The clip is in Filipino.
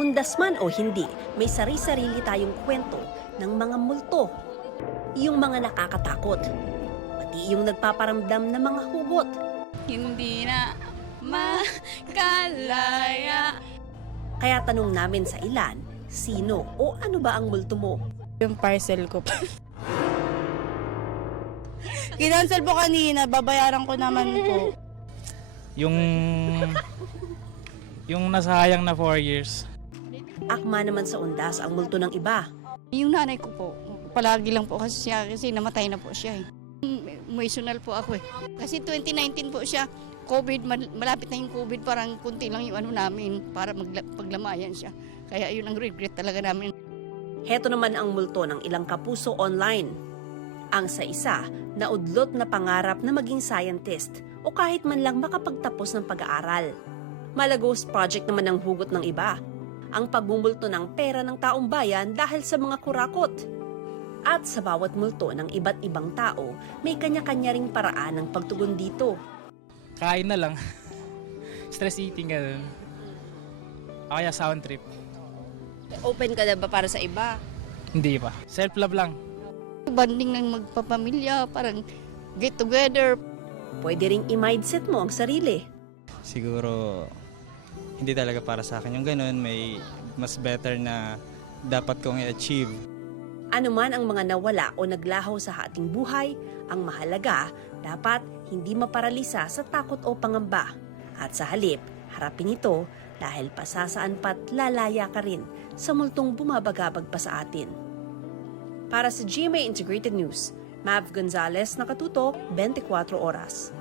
Undas man o hindi, may sari-sarili tayong kwento ng mga multo. Yung mga nakakatakot, pati yung nagpaparamdam ng mga hugot. Hindi na makalaya. Kaya tanong namin sa ilan, sino o ano ba ang multo mo? Yung parcel ko po. Kinancel po kanina, babayaran ko naman po. Yung nasayang na 4 years. Akma naman sa undas ang multo ng iba. Yung nanay ko po, palagi lang po kasi siya kasi namatay na po siya eh. Emotional po ako eh. Kasi 2019 po siya, COVID, malapit na yung COVID, parang kunti lang yung ano namin para paglamayan siya. Kaya yun ang regret talaga namin. Heto naman ang multo ng ilang kapuso online. Ang sa isa, naudlot na pangarap na maging scientist o kahit man lang makapagtapos ng pag-aaral. Malagos project naman ang hugot ng iba. Ang pagbumulto ng pera ng taong bayan dahil sa mga kurakot. At sa bawat multo ng iba't ibang tao, may kanya-kanya ring paraan ng pagtugon dito. Kain na lang. Stress eating ganun. O kaya sound trip. Open ka na ba para sa iba? Hindi pa. Self-love lang. Banding ng magpapamilya, parang get together. Pwede ring i-mindset mo ang sarili. Siguro hindi talaga para sa akin yung ganun, may mas better na dapat kong i-achieve. Ano man ang mga nawala o naglaho sa ating buhay, ang mahalaga, dapat hindi maparalisa sa takot o pangamba. At sa halip, harapin ito dahil pasasaan pa't lalaya ka rin sa multong bumabagabag pa sa atin. Para sa GMA Integrated News, Mav Gonzalez, nakatutok 24 oras.